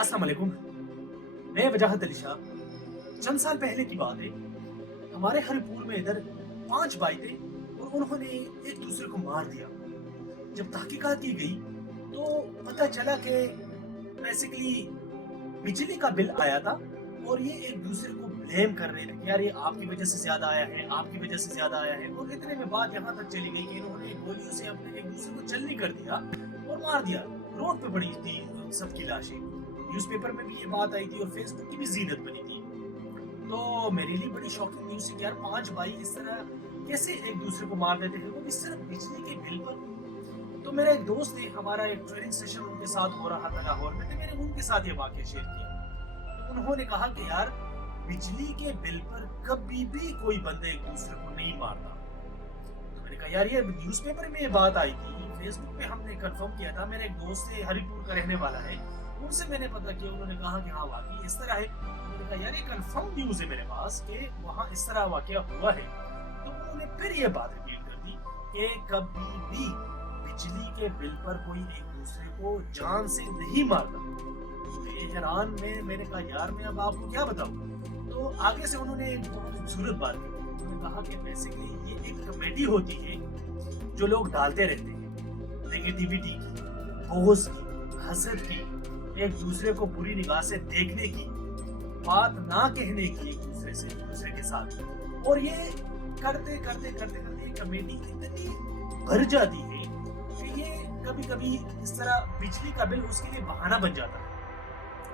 अस्सलाम वालेकुम। मैं वजाहत अली शाह। चंद साल पहले की बात है, हमारे हरिपुर में इधर 5 भाई थे और उन्होंने एक दूसरे को मार दिया। जब तहकीकात की गई तो पता चला कि बेसिकली बिजली का बिल आया था और ये एक दूसरे को ब्लेम कर रहे थे कि यार ये आपकी वजह से ज्यादा आया है, आपकी वजह से ज्यादा आया है। और इतने में बात यहाँ तक चली गई कि इन्होंने गोलियों से अपने एक दूसरे को चलनी कर दिया और मार दिया। रोड पे पड़ी थी सबकी लाशें, न्यूज़पेपर में भी ये बात आई थी और फेसबुक की भी जीनत बनी थी। तो मेरे लिए बड़ी शॉकिंग न्यूज़ थी कि यार 5 भाई इस तरह कैसे एक दूसरे को मार देते हैं, वो भी सिर्फ बिजली के बिल पर। तो मेरा एक दोस्त है, हमारा एक ट्रेनिंग सेशन उनके साथ हो रहा था लाहौर में, तो मैंने उनके साथ ये वाकया शेयर किया। तो उन्होंने कहा कि यार बिजली के बिल पर कभी भी कोई बंदा एक दूसरे को नहीं मारता। तो मैंने कहा यार ये न्यूज़पेपर में ये बात आई थी, फेसबुक पे हमने कंफर्म किया था। मेरा एक दोस्त है, हरिपुर का रहने वाला है, उनसे मैंने पता किया, उन्होंने कहा कि हाँ वाकई इस तरह है। मैंने कहा यार ये कंफर्म न्यूज़ है मेरे पास कि वहाँ इस तरह वाकया हुआ है। तो उन्होंने फिर ये बात रिपीट कर दी कि कभी भी बिजली के बिल पर कोई एक दूसरे को जान से नहीं मारता। हैरान में मैंने कहा यार मैं अब आपको क्या बताऊं। तो आगे से उन्होंने एक बहुत खूबसूरत बात की। उन्होंने कहा कि बेसिकली ये एक कमेटी होती है जो लोग डालते रहते हैं, नेगेटिविटी की, बोझ की, हसद की, एक दूसरे को बुरी निगाह से देखने की, बात ना कहने की एक दूसरे से, एक दूसरे के साथ। और ये करते करते करते करते ये कमेटी इतनी भर जाती है कि ये कभी कभी इस तरह बिजली का बिल उसके लिए बहाना बन जाता है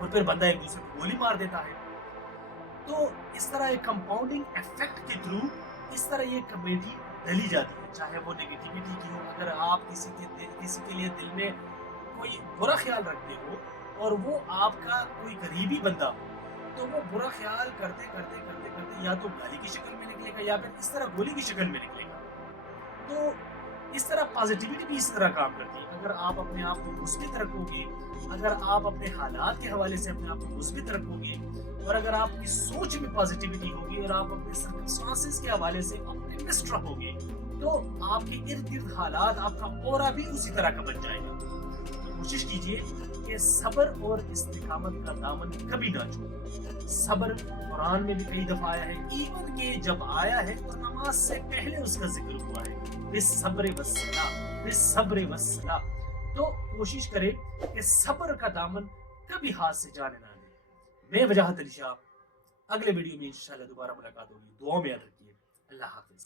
और फिर बंदा एक दूसरे को गोली मार देता है। तो इस तरह एक कंपाउंडिंग इफेक्ट के थ्रू इस तरह ये कमेटी डली जाती है, चाहे वो नेगेटिविटी की हो। अगर आप किसी के लिए दिल में कोई बुरा ख्याल रखते हो और वो आपका कोई करीबी बंदा हो, तो वो बुरा ख्याल करते करते करते करते या तो गाली की शक्ल में निकलेगा या फिर इस तरह गोली की शक्ल में निकलेगा। तो इस तरह पॉजिटिविटी भी इस तरह काम करती है। अगर आप अपने आप को मुस्बित रखोगे, अगर आप अपने हालात के हवाले से अपने आप को मुस्बित रखोगे और अगर आपकी सोच में पॉजिटिविटी होगी और आप अपने सर्कमस्टांसेस के हवाले से ऑप्टिमिस्ट रहोगे, तो आपके इर्द गिर्द हालात, आपका ऑरा भी उसी तरह का बन जाएगा। तो कोशिश कीजिए कि सब्र और इस्तिकामत का दामन कभी ना छोड़ें। सब्र कुरान में भी कई दफा आया है, इवन के जब आया है तो नमाज से पहले उसका जिक्र हुआ है, बिस्सब्र वस्सलाह, बिस्सब्र वस्सलाह। तो कोशिश करें कि सब्र का दामन कभी हाथ से जाने ना दे। मैं वजाहत अली शाह, अगले वीडियो में इंशाल्लाह दोबारा मुलाकात होगी। दुआ में याद रखिए। अल्लाह हाफिज।